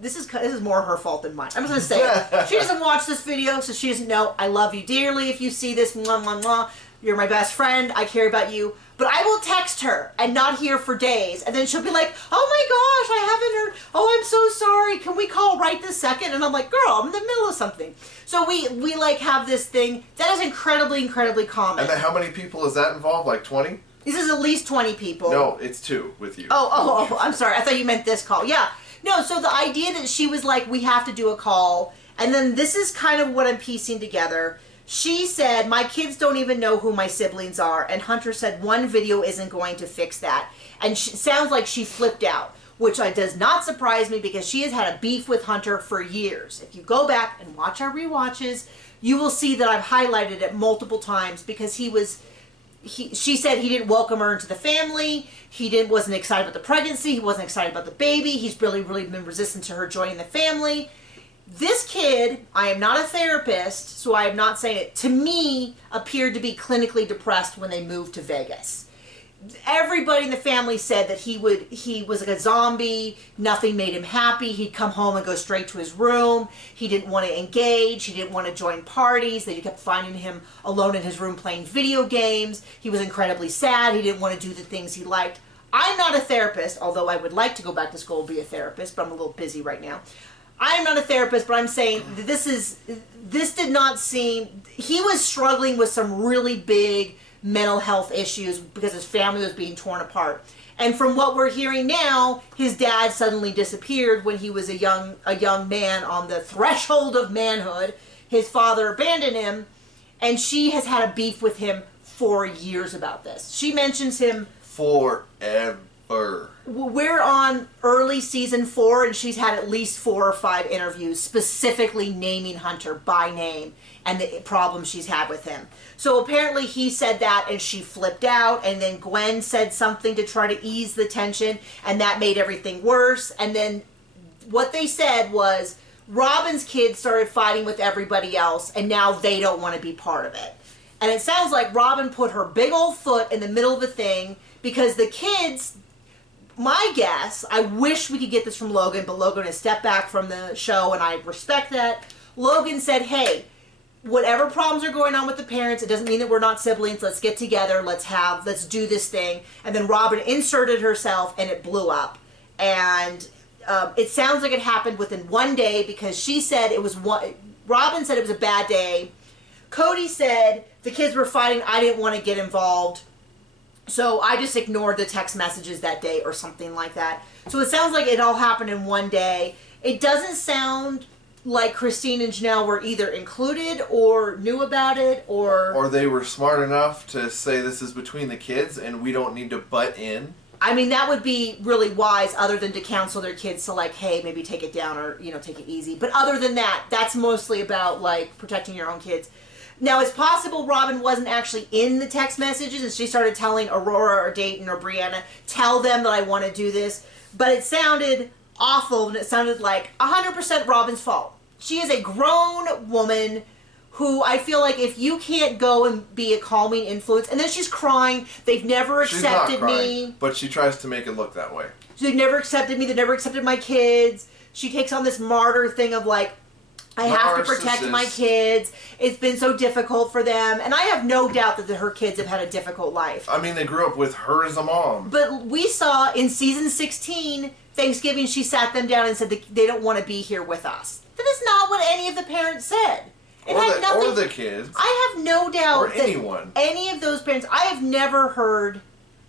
This is more her fault than mine. I'm just gonna say it. She doesn't watch this video, so she doesn't know. I love you dearly. If you see this, mwah, mwah, mwah. You're my best friend. I care about you. But I will text her and not hear for days, and then she'll be like, "Oh my gosh, I haven't heard. Oh, I'm so sorry. Can we call right this second?" And I'm like, "Girl, I'm in the middle of something." So we like have this thing that is incredibly common. And then how many people is that involved? Like 20? This is at least 20 people. No, it's 2 with you. Oh, I'm sorry. I thought you meant this call. Yeah. No, so the idea that she was like, we have to do a call, and then this is kind of what I'm piecing together. She said, my kids don't even know who my siblings are, and Hunter said one video isn't going to fix that. And it sounds like she flipped out, which does not surprise me, because she has had a beef with Hunter for years. If you go back and watch our rewatches, you will see that I've highlighted it multiple times, because she said he didn't welcome her into the family. He wasn't excited about the pregnancy. He wasn't excited about the baby. He's really been resistant to her joining the family. This kid, I am not a therapist, so I am not saying it, to me, appeared to be clinically depressed when they moved to Vegas. Everybody in the family said that he was like a zombie. Nothing made him happy. He'd come home and go straight to his room. He didn't want to engage. He didn't want to join parties. They kept finding him alone in his room playing video games. He was incredibly sad. He didn't want to do the things he liked. I'm not a therapist, although I would like to go back to school and be a therapist, but I'm a little busy right now. I'm not a therapist, but I'm saying this did not seem, he was struggling with some really big mental health issues because his family was being torn apart. And from what we're hearing now, his dad suddenly disappeared when he was a young man on the threshold of manhood. His father abandoned him, and she has had a beef with him for years about this. She mentions him forever. We're on early season 4, and she's had at least 4 or 5 interviews specifically naming Hunter by name and the problems she's had with him. So apparently he said that and she flipped out, and then Gwen said something to try to ease the tension, and that made everything worse. And then what they said was Robin's kids started fighting with everybody else, and now they don't want to be part of it. And it sounds like Robin put her big old foot in the middle of the thing because the kids... My guess, I wish we could get this from Logan, but Logan has stepped back from the show, and I respect that. Logan said, hey, whatever problems are going on with the parents, it doesn't mean that we're not siblings. Let's get together. Let's do this thing. And then Robin inserted herself, and it blew up. And it sounds like it happened within one day because she said it was Robin said it was a bad day. Cody said the kids were fighting. I didn't want to get involved. So I just ignored the text messages that day or something like that. So it sounds like it all happened in one day. It doesn't sound like Christine and Janelle were either included or knew about it or they were smart enough to say this is between the kids and we don't need to butt in. I mean, that would be really wise other than to counsel their kids to like, hey, maybe take it down or, take it easy. But other than that, that's mostly about like protecting your own kids. Now, it's possible Robin wasn't actually in the text messages and she started telling Aurora or Dayton or Brianna, tell them that I want to do this. But it sounded awful and it sounded like 100% Robin's fault. She is a grown woman who I feel like if you can't go and be a calming influence, and then she's crying, they've never accepted she's not crying, me. But she tries to make it look that way. They've never accepted me, they've never accepted my kids. She takes on this martyr thing of like, I have to protect my kids. It's been so difficult for them. And I have no doubt that her kids have had a difficult life. I mean, they grew up with her as a mom. But we saw in season 16, Thanksgiving, she sat them down and said that they don't want to be here with us. That is not what any of the parents said. Or the kids. I have no doubt or anyone. Any of those parents, I have never heard,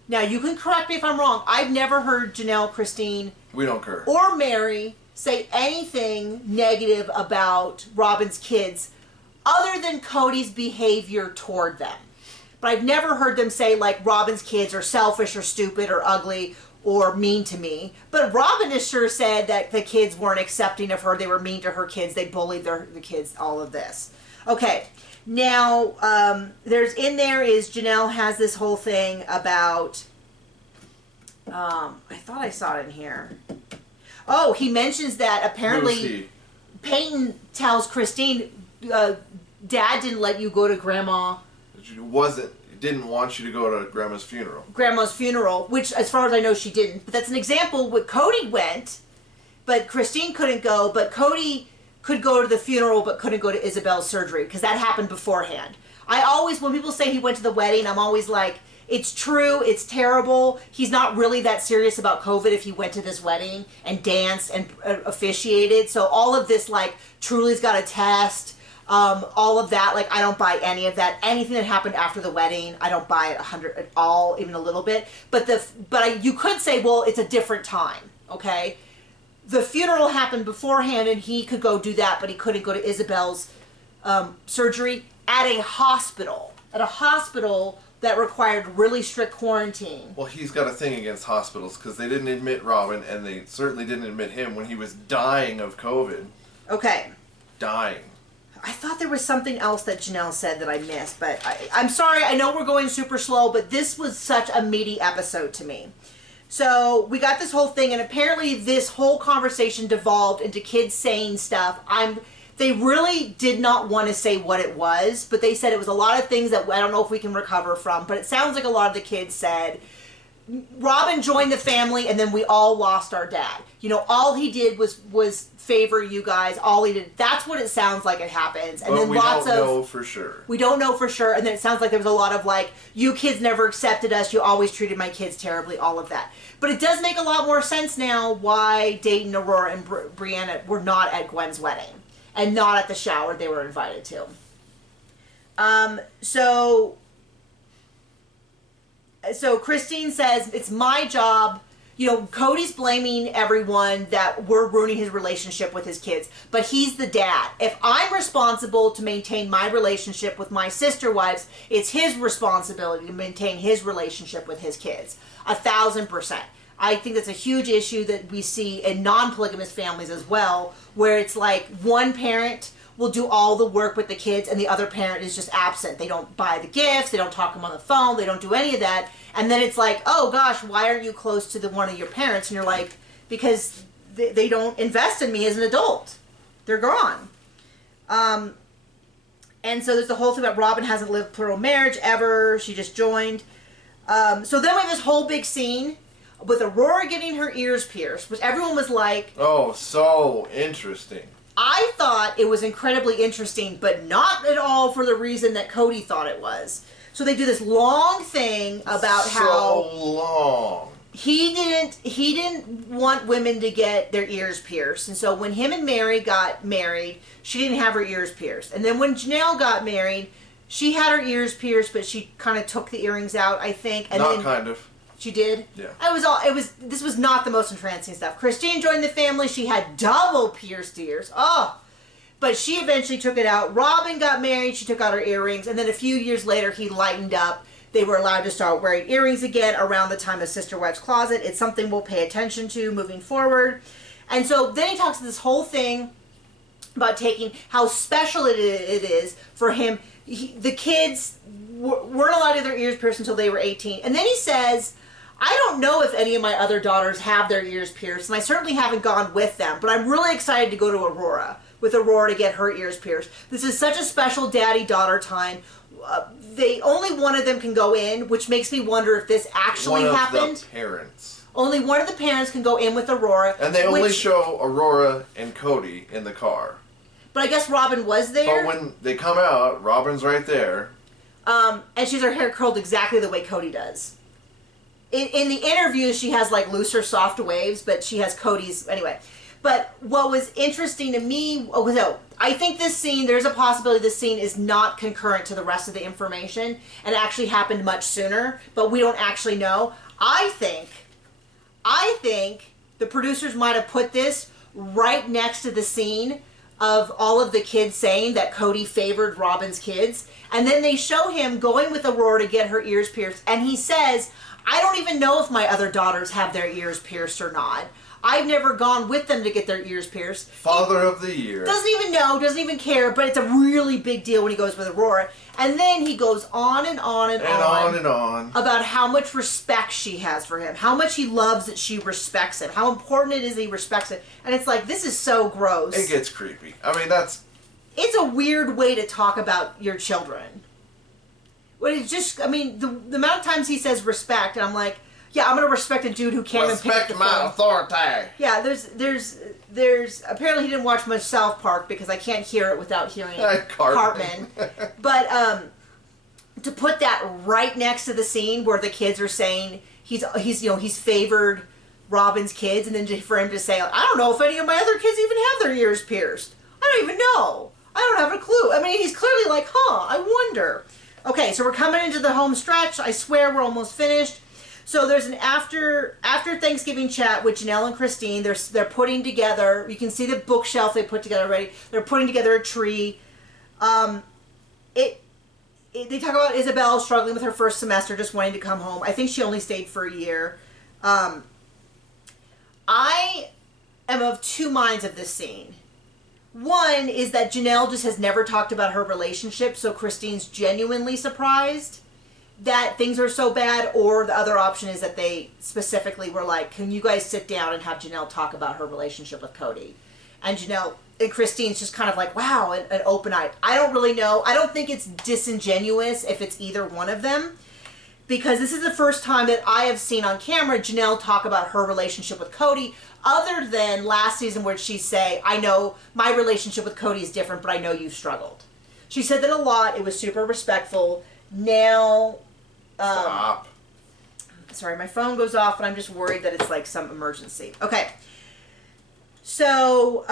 now you can correct me if I'm wrong, I've never heard Janelle, Christine, we don't care, or Mary say anything negative about Robin's kids other than Cody's behavior toward them. But I've never heard them say like Robin's kids are selfish or stupid or ugly or mean to me. But Robin has sure said that the kids weren't accepting of her. They were mean to her kids. They bullied the kids, all of this. Okay, now there's in there is Janelle has this whole thing about, I thought I saw it in here. Oh, he mentions that apparently Peyton tells Christine, Dad didn't let you go to Grandma. Didn't want you to go to Grandma's funeral. Grandma's funeral, which as far as I know she didn't. But that's an example where Cody went, but Christine couldn't go, but Cody could go to the funeral but couldn't go to Isabel's surgery because that happened beforehand. I always, when people say he went to the wedding, I'm always like, it's true, it's terrible. He's not really that serious about COVID if he went to this wedding and danced and officiated. So all of this, like, Truly's got a test, all of that, like, I don't buy any of that. Anything that happened after the wedding, I don't buy it 100 at all, even a little bit. But you could say, well, it's a different time, okay? The funeral happened beforehand and he could go do that, but he couldn't go to Isabel's surgery at a hospital. At a hospital that required really strict quarantine. Well, he's got a thing against hospitals because they didn't admit Robin and they certainly didn't admit him when he was dying of COVID. Okay. Dying. I thought there was something else that Janelle said that I missed, but I'm sorry, I know we're going super slow, but this was such a meaty episode to me. So we got this whole thing, and apparently this whole conversation devolved into kids saying stuff. They really did not want to say what it was, but they said it was a lot of things that I don't know if we can recover from, but it sounds like a lot of the kids said, Robin joined the family and then we all lost our dad. You know, all he did was favor you guys. All he did. That's what it sounds like it happens. And but then we don't know for sure. We don't know for sure. And then it sounds like there was a lot of like, you kids never accepted us. You always treated my kids terribly. All of that. But it does make a lot more sense now why Dayton, Aurora, and Brianna were not at Gwen's wedding and not at the shower they were invited to. So Christine says, it's my job. You know, Cody's blaming everyone that we're ruining his relationship with his kids, but he's the dad. If I'm responsible to maintain my relationship with my sister wives, it's his responsibility to maintain his relationship with his kids. 1,000%. I think that's a huge issue that we see in non-polygamous families as well, where it's like one parent will do all the work with the kids and the other parent is just absent. They don't buy the gifts, they don't talk to them on the phone, they don't do any of that. And then it's like, oh gosh, why aren't you close to one of your parents? And you're like, because they don't invest in me as an adult. They're gone. And so there's the whole thing about Robin hasn't lived plural marriage ever. She just joined. So then we have this whole big scene with Aurora getting her ears pierced, which everyone was like, oh, so interesting. I thought it was incredibly interesting, but not at all for the reason that Cody thought it was. So they do this long thing about how long he didn't want women to get their ears pierced, and so when him and Mary got married, she didn't have her ears pierced. And then when Janelle got married, she had her ears pierced, but she kind of took the earrings out, I think. And not then, kind of. She did? Yeah. This was not the most entrancing stuff. Christine joined the family. She had double pierced ears. Oh. But she eventually took it out. Robin got married. She took out her earrings. And then a few years later, he lightened up. They were allowed to start wearing earrings again around the time of Sister Wives Closet. It's something we'll pay attention to moving forward. And so then he talks this whole thing about taking how special it is for him. The kids weren't allowed to have their ears pierced until they were 18. And then he says, I don't know if any of my other daughters have their ears pierced, and I certainly haven't gone with them, but I'm really excited to go to Aurora, with Aurora to get her ears pierced. This is such a special daddy-daughter time. Only one of them can go in, which makes me wonder if this actually happened. One of the parents. Only one of the parents can go in with Aurora. And they only show Aurora and Cody in the car. But I guess Robin was there. But when they come out, Robin's right there. And she's her hair curled exactly the way Cody does. In the interviews, she has like looser, soft waves, but she has Cody's anyway. But what was interesting to me, I think this scene, there's a possibility this scene is not concurrent to the rest of the information and actually happened much sooner, but we don't actually know. I think the producers might have put this right next to the scene of all of the kids saying that Cody favored Robin's kids, and then they show him going with Aurora to get her ears pierced, and he says, I don't even know if my other daughters have their ears pierced or not. I've never gone with them to get their ears pierced. Father of the year. Doesn't even know, doesn't even care, but it's a really big deal when he goes with Aurora. And then he goes on and on and on. And on. About how much respect she has for him. How much he loves that she respects him. How important it is that he respects it. And it's like, this is so gross. It gets creepy. I mean, that's... It's a weird way to talk about your children. Well, it's just, I mean, the amount of times he says respect, and I'm like, yeah, I'm going to respect a dude who can't even pick up the phone. Respect my authority. Yeah, there's apparently he didn't watch much South Park because I can't hear it without hearing Cartman. But to put that right next to the scene where the kids are saying he's favored Robin's kids, and then for him to say, I don't know if any of my other kids even have their ears pierced. I don't even know. I don't have a clue. I mean, he's clearly like, I wonder. Okay, so we're coming into the home stretch. I swear we're almost finished. So there's an after Thanksgiving chat with Janelle and Christine. They're putting together, you can see the bookshelf they put together already. They're putting together a tree. They talk about Isabel struggling with her first semester, just wanting to come home. I think she only stayed for a year. I am of two minds of this scene. One is that Janelle just has never talked about her relationship, so Christine's genuinely surprised that things are so bad, or the other option is that they specifically were like, can you guys sit down and have Janelle talk about her relationship with Cody? And Janelle and Christine's just kind of like, wow, and open-eyed. I don't really know. I don't think it's disingenuous if it's either one of them, because this is the first time that I have seen on camera Janelle talk about her relationship with Cody, other than last season where she'd say, I know my relationship with Cody is different, but I know you've struggled. She said that a lot. It was super respectful. Now, Stop. Sorry, my phone goes off, and I'm just worried that it's like some emergency. Okay. So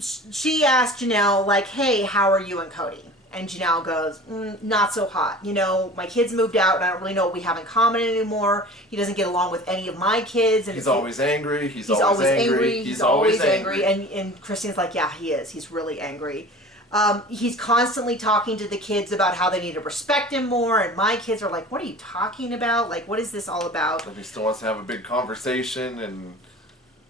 she asked Janelle, like, hey, how are you and Cody? And Janelle goes, not so hot. You know, my kids moved out, and I don't really know what we have in common anymore. He doesn't get along with any of my kids. And he's always angry. He's always angry. He's always angry. And Christine's like, yeah, he is. He's really angry. He's constantly talking to the kids about how they need to respect him more, and my kids are like, what are you talking about? Like, what is this all about? But he still wants to have a big conversation and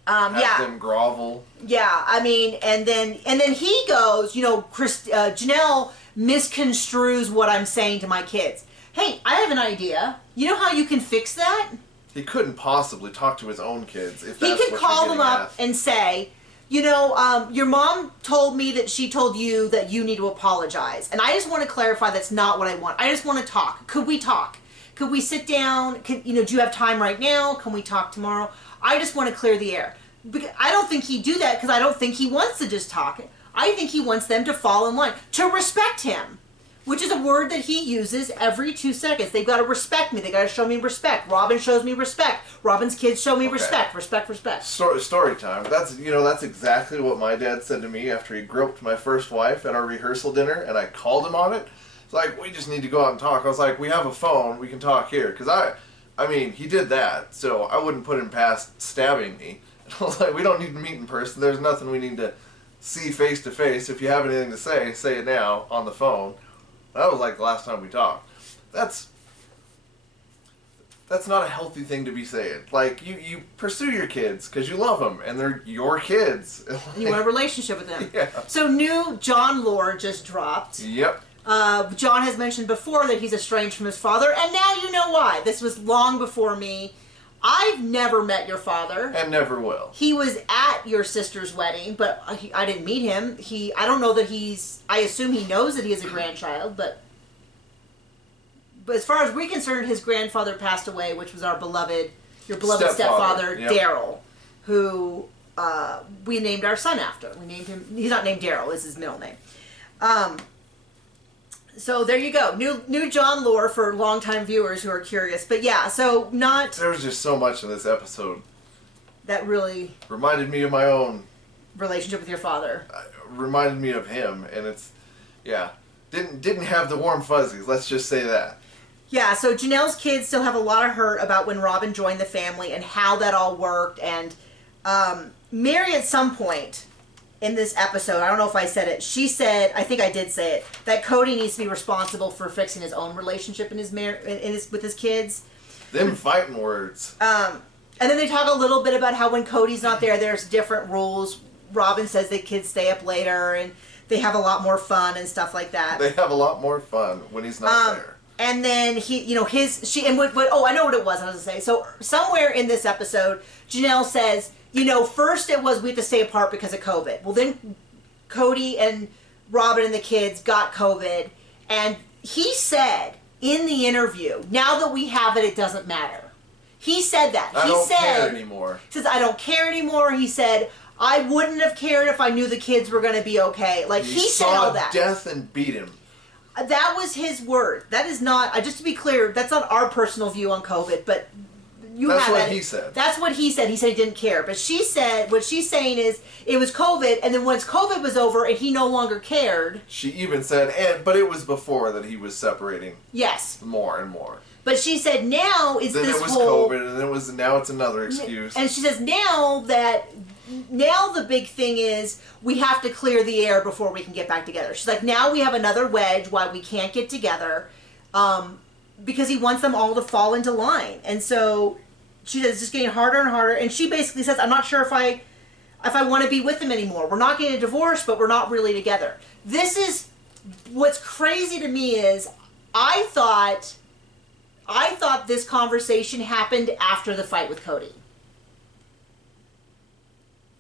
have them grovel. Yeah, I mean, and then he goes, you know, Janelle misconstrues what I'm saying to my kids. Hey, I have an idea. You know how you can fix that? He couldn't possibly talk to his own kids if he that's could what call you're them up at. and say, you know, your mom told me that she told you that you need to apologize. And I just want to clarify that's not what I want. I just want to talk. Could we talk? Could we sit down? Do you have time right now? Can we talk tomorrow? I just want to clear the air. Because I don't think he'd do that because I don't think he wants to just talk. I think he wants them to fall in line, to respect him, which is a word that he uses every 2 seconds. They've got to respect me. They got to show me respect. Robin shows me respect. Robin's kids show me respect. Respect. Story time. That's exactly what my dad said to me after he groped my first wife at our rehearsal dinner, and I called him on it. It's like, we just need to go out and talk. I was like, we have a phone. We can talk here. Because I mean, he did that, so I wouldn't put him past stabbing me. And I was like, we don't need to meet in person. There's nothing we need to see face to face. If you have anything to say it now on the phone. That was like the last time we talked. That's not a healthy thing to be saying. Like, you pursue your kids because you love them and they're your kids. You want a relationship with them. Yeah. So new John lore just dropped. Yep. John has mentioned before that he's estranged from his father, and now you know why. This was long before me. I've never met your father. And never will. He was at your sister's wedding, but I didn't meet him. I don't know that I assume he knows that he is a grandchild, but as far as we're concerned, his grandfather passed away, which was your beloved stepfather, yep. Daryl, who we named our son after. We named him, he's not named Daryl, is his middle name. So there you go. New John lore for longtime viewers who are curious. But yeah, so there was just so much in this episode that really reminded me of my own relationship with your father. Reminded me of him, and didn't have the warm fuzzies. Let's just say that. Yeah. So Janelle's kids still have a lot of hurt about when Robin joined the family and how that all worked. And Mary, at some point in this episode, I don't know if I said it, she said, I think I did say it, that Cody needs to be responsible for fixing his own relationship with his kids. Them fighting words. And then they talk a little bit about how when Cody's not there, there's different rules. Robin says the kids stay up later and they have a lot more fun and stuff like that. They have a lot more fun when he's not there. And then I know what it was I was going to say. So somewhere in this episode, Janelle says, first it was we have to stay apart because of COVID. Well, then Cody and Robin and the kids got COVID. And he said in the interview, now that we have it, it doesn't matter. He said that. I don't care anymore. He says, I don't care anymore. He said, I wouldn't have cared if I knew the kids were going to be okay. Like, he said all that. He saw death and beat him. That was his word. That is not, just to be clear, that's not our personal view on COVID, but that's what he said. That's what he said. He said he didn't care. But she said, what she's saying is, it was COVID, and then once COVID was over and he no longer cared. She even said, but it was before that he was separating. Yes. More and more. But she said now it's then this it was whole... COVID, and then now it's another excuse. And she says now the big thing is we have to clear the air before we can get back together. She's like, now we have another wedge why we can't get together because he wants them all to fall into line. And so she says it's just getting harder and harder. And she basically says, I'm not sure if I want to be with him anymore. We're not getting a divorce, but we're not really together. This is what's crazy to me is I thought this conversation happened after the fight with Cody.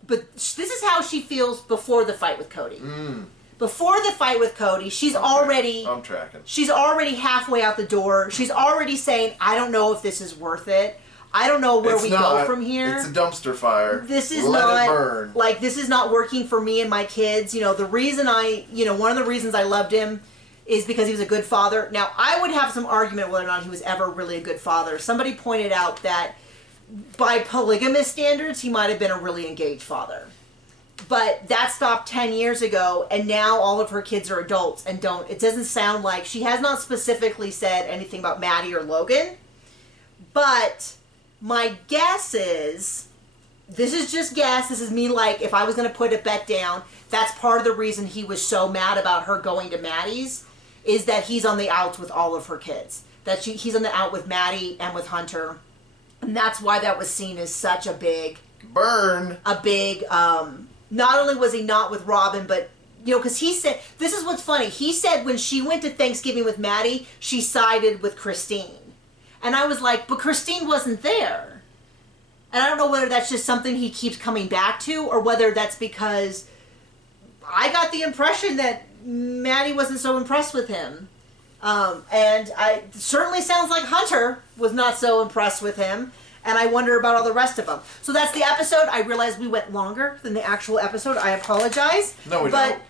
But this is how she feels before the fight with Cody. Before the fight with Cody, she's already... I'm tracking. She's already halfway out the door. She's already saying, I don't know if this is worth it. I don't know where we go from here. It's a dumpster fire. This is Let not... it burn. Like, this is not working for me and my kids. You know, the reason one of the reasons I loved him is because he was a good father. Now, I would have some argument whether or not he was ever really a good father. Somebody pointed out that by polygamous standards, he might have been a really engaged father. But that stopped 10 years ago, and now all of her kids are adults and don't... It doesn't sound like... She has not specifically said anything about Maddie or Logan. But my guess is... This is just guess. This is me, like, if I was going to put a bet down, that's part of the reason he was so mad about her going to Maddie's, is that he's on the outs with all of her kids. That he's on the out with Maddie and with Hunter. And that's why that was seen as such a big... Burn! A big... Not only was he not with Robin, but, you know, because he said... This is what's funny. He said when she went to Thanksgiving with Maddie, she sided with Christine. And I was like, but Christine wasn't there. And I don't know whether that's just something he keeps coming back to, or whether that's because I got the impression that Maddie wasn't so impressed with him. And it certainly sounds like Hunter was not so impressed with him. And I wonder about all the rest of them. So that's the episode. I realized we went longer than the actual episode. I apologize. No, we don't.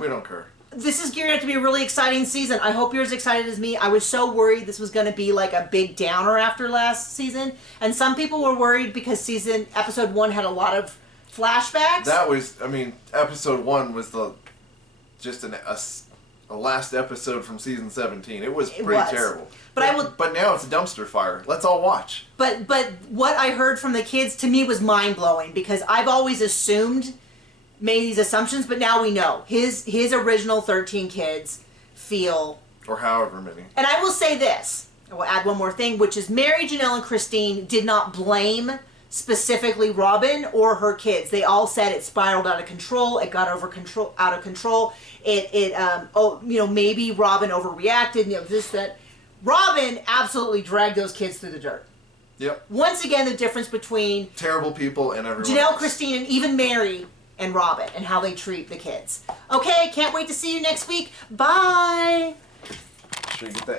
We don't care. This is gearing up to be a really exciting season. I hope you're as excited as me. I was so worried this was going to be like a big downer after last season. And some people were worried because episode 1 had a lot of flashbacks. That was, I mean, episode 1 was just a last episode from season 17. It was pretty terrible. But now it's a dumpster fire. Let's all watch. But what I heard from the kids to me was mind blowing, because I've always made these assumptions, but now we know his original 13 kids feel, or however many. And I will say this. I will add one more thing, which is Mary, Janelle, and Christine did not blame specifically Robin or her kids. They all said it spiraled out of control. It got out of control. Maybe Robin overreacted. This, that. Robin absolutely dragged those kids through the dirt. Yep. Once again, the difference between terrible people and everyone Janelle, else. Christine, and even Mary and Robin, and how they treat the kids. Okay, can't wait to see you next week. Bye. Should we get that